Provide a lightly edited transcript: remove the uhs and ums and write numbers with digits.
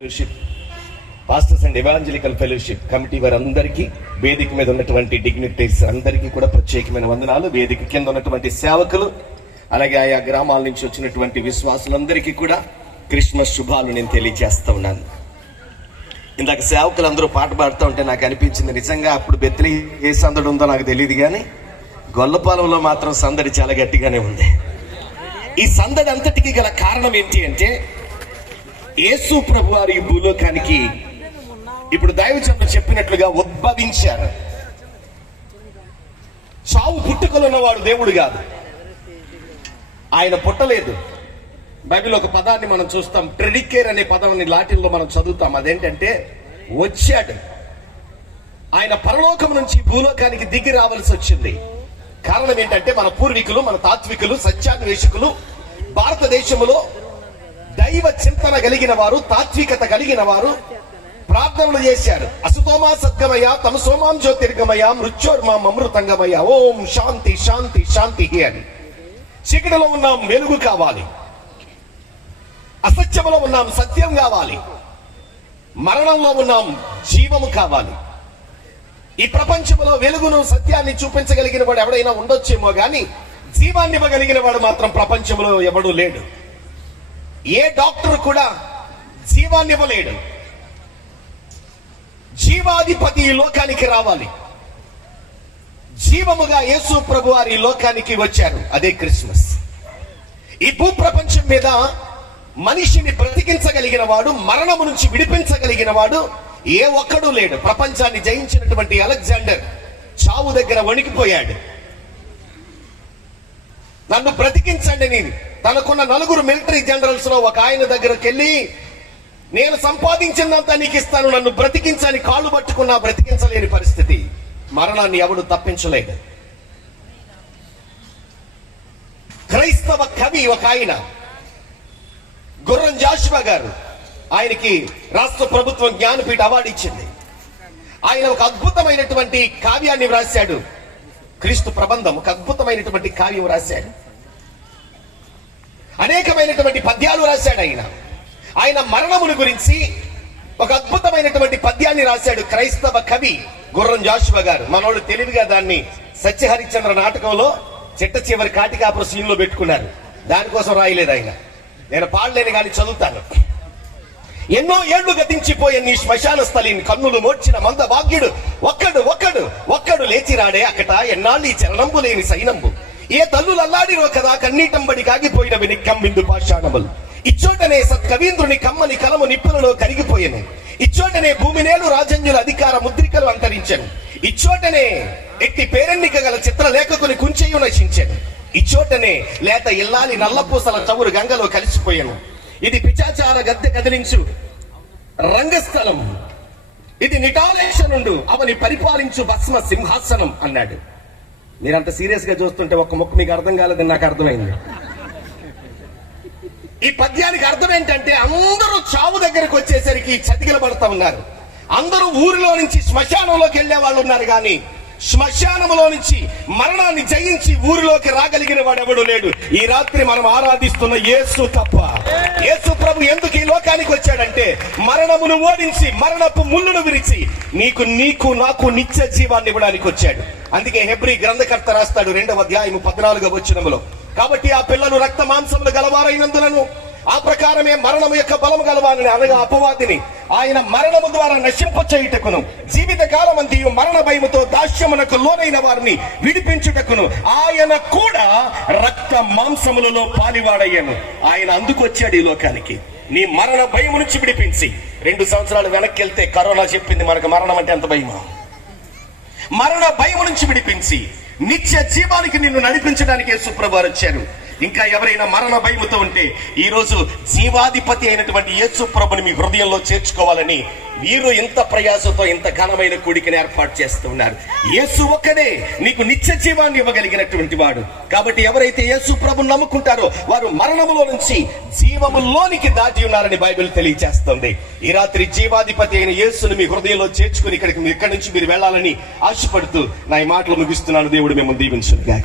Fellowship pastors and evangelical fellowship committee వారందరికీ, వేదిక మీద ఉన్నటువంటి డిగ్నిటరీస్ అందరికీ కూడా ప్రత్యేకమైన వందనాలు. వేదిక కింద ఉన్నటువంటి సేవకులు, అలాగే ఆయా గ్రామాల నుంచి వచ్చినటువంటి విశ్వాసులందరికీ కూడా క్రిస్మస్ శుభాలు నేను తెలియజేస్తా ఉన్నాను. ఇందాక సేవకులు అందరూ పాట పాడుతూ ఉంటే నాకు అనిపించింది, నిజంగా అప్పుడు బెత్లీ ఏ సందడి ఉందో నాకు తెలియదు, కానీ గొల్లపాలెంలో మాత్రం సందడి చాలా గట్టిగానే ఉంది. ఈ సందడి అంతటికి గల కారణం ఏంటి అంటే, యేసు ప్రభు వారు ఈ భూలోకానికి ఇప్పుడు దైవజనులు చెప్పినట్లుగా ఉద్భవించారు. చావు పుట్టుకలున్నవాడు దేవుడు కాదు, ఆయన పుట్టలేదు. బైబిల్ ఒక పదాన్ని మనం చూస్తాం, ప్రెడికేర్ అనే పదాన్ని లాటిన్లో మనం చదువుతాం. అదేంటంటే వచ్చాడు. ఆయన పరలోకం నుంచి భూలోకానికి దిగి రావాల్సి వచ్చింది. కారణం ఏంటంటే, మన పూర్వీకులు, మన తాత్వికులు, సత్యాన్వేషకులు భారతదేశంలో దైవ చింతన కలిగిన వారు, తాత్వికత కలిగిన వారు ప్రార్థనలు చేశారు. అసుతోమా సద్గమయ తమసోమాం జ్యోతిర్గమయ మృత్యోర్మాం అమృతంగమయ ఓం శాంతి శాంతి శాంతి అని. చీకటిలో ఉన్నాం, వెలుగు కావాలి. అసత్యములో ఉన్నాం, సత్యం కావాలి. మరణంలో ఉన్నాం, జీవము కావాలి. ఈ ప్రపంచంలో వెలుగును, సత్యాన్ని చూపించగలిగిన వాడు ఎవడైనా ఉండొచ్చేమో గాని జీవాన్ని ఇవ్వగలిగిన వాడు మాత్రం ప్రపంచంలో ఎవడూ లేడు. ఏ డాక్టర్ కూడా జీవాన్ని ఇవ్వలేడు. జీవాధిపతి ఈ లోకానికి రావాలి. జీవముగా యేసు ప్రభు వారు ఈ లోకానికి వచ్చారు. అదే క్రిస్మస్. ఈ భూ ప్రపంచం మీద మనిషిని బ్రతికించగలిగిన వాడు, మరణము నుంచి విడిపించగలిగిన వాడు ఏ ఒక్కడూ లేడు. ప్రపంచాన్ని జయించినటువంటి అలెగ్జాండర్ చావు దగ్గర వణికిపోయాడు. నన్ను బ్రతికించండి నేను, తనకున్న 4 మిలిటరీ జనరల్స్ లో ఒక ఆయన దగ్గరకు వెళ్ళి, నేను సంపాదించిందంతా నీకు ఇస్తాను, నన్ను బ్రతికించని కాళ్ళు పట్టుకున్నా బ్రతికించలేని పరిస్థితి. మరణాన్ని ఎవడు తప్పించలేడు. క్రైస్తవ కవి ఒక ఆయన, గుర్రం జాషువా గారు, ఆయనకి రాష్ట్ర ప్రభుత్వం జ్ఞానపీఠ అవార్డు ఇచ్చింది. ఆయన ఒక అద్భుతమైనటువంటి కావ్యాన్ని వ్రాశాడు. క్రీస్తు ప్రబంధం, ఒక అద్భుతమైనటువంటి కావ్యం రాశాడు. అనేకమైనటువంటి పద్యాలు రాశాడు. ఆయన మరణముని గురించి ఒక అద్భుతమైనటువంటి పద్యాన్ని రాశాడు క్రైస్తవ కవి గుర్రం జాషువా గారు. మనోళ్ళు తెలివిగా దాన్ని సత్యహరిశ్చంద్ర నాటకంలో చిట్ట చివరి కాటికాపుర సీన్ లో పెట్టుకున్నారు. దానికోసం రాయలేదు ఆయన. నేను పాడలేను కానీ చదువుతాను. ఎన్నో ఏళ్లు గతించిపోయే నీ శ్మశాన స్థలిని కన్నులు మోడ్చిన మంద భాగ్యుడు ఒక్కడు ఒక్కడు ఒక్కడు లేచిరాడే అకట ఎన్నాళ్ళు ఈ చరణంబు లేని సైనంబు ఏ తల్లులు అల్లాడిరో కదా కన్నీటంబడి కాగిపోయిన నిక్కం బిందు పాషాణములు ఇచ్చోటనే సత్కవీంద్రుని కమ్మని కలము నిప్పులలో కరిగిపోయెను ఇచ్చోటనే భూమినేలు రాజన్యుల అధికార ముద్రికలు అంతరించెను ఇచ్చోటనే ఎట్టి పేరెన్నిక గల చిత్రలేఖకుని కుంచెయు నశించెను ఇచ్చోటనే లేత ఇల్లాలి నల్లపూసల చవురు గంగలో కలిసిపోయాను ఇది పిచాచార గద్దె కదిలించు రంగస్థలం ఇది నిటాలేషనుండు అవని పరిపాలించు భస్మ సింహాసనం అన్నాడు. మీరంత సీరియస్ గా చూస్తుంటే ఒక్క మొక్క మీకు అర్థం కాలేదని నాకు అర్థమైంది. ఈ పద్యానికి అర్థం ఏంటంటే, అందరూ చావు దగ్గరకు వచ్చేసరికి చతికిల పడుతూ ఉన్నారు. అందరూ ఊరిలో నుంచి శ్మశానంలోకి వెళ్లే వాళ్ళు ఉన్నారు, కానీ శ్మశానంలో నుంచి మరణాన్ని జయించి ఊరిలోకి రాగలిగిన వాడు ఎవడు లేడు. ఈ రాత్రి మనం ఆరాధిస్తున్న యేసు తప్ప. యేసు ప్రభు ఎందుకు ఈ లోకానికి వచ్చాడంటే, మరణమును ఓడించి మరణపు ముళ్ళును విరిచి నీకు నాకు నిత్య జీవాన్ని ఇవ్వడానికి వచ్చాడు. అందుకే హెబ్రీ గ్రంథకర్త రాస్తాడు 2వ అధ్యాయము 14వ వచనములో, కాబట్టి ఆ పిల్లలు రక్త మాంసములు గలవారైనందులను ఆ ప్రకారమే మరణము యొక్క బలము గలవారిని, అనగా అపవాదిని ఆయన మరణము ద్వారా నశింపచేయుటకును జీవిత కాలమంతయు మరణ భయముతో దాస్యమునకు లోనైన వారిని విడిపించుటకును ఆయన కూడా రక్త మాంసములలో పాలివాడయ్యను. ఆయన అందుకు వచ్చాడు ఈ లోకానికి నీ మరణ భయము నుంచి విడిపించి. 2 సంవత్సరాలు వెనక్కి వెళ్తే కరోనా చెప్పింది మనకు మరణం అంటే ఎంత భయమో. మరణ భయము నుంచి విడిపించి నిత్య జీవానికి నిన్ను నడిపించడానికి యేసు ప్రభువు వచ్చారు. ఇంకా ఎవరైనా మరణ భయముతో ఉంటే ఈ రోజు జీవాధిపతి అయినటువంటి యేసు ప్రభుని మీ హృదయంలో చేర్చుకోవాలని వీరు ఇంత ప్రయాసంతో ఇంత ఘనమైన కూడికని ఏర్పాటు చేస్తూ ఉన్నారు. యేసు ఒక్కడే నీకు నిత్య జీవాన్ని ఇవ్వగలిగినటువంటి వాడు. కాబట్టి ఎవరైతే యేసు ప్రభుని నమ్ముకుంటారో వారు మరణములో నుంచి జీవములోనికి దాటి ఉన్నారని బైబిల్ తెలియజేస్తుంది. ఈ రాత్రి జీవాధిపతి అయిన యేసుని మీ హృదయంలో చేర్చుకుని ఇక్కడి నుంచి మీరు వెళ్ళాలని ఆశపడుతూ నా ఈ మాటలు ముగిస్తున్నాను. దేవుడు మిమ్మల్ని దీవించును గాక.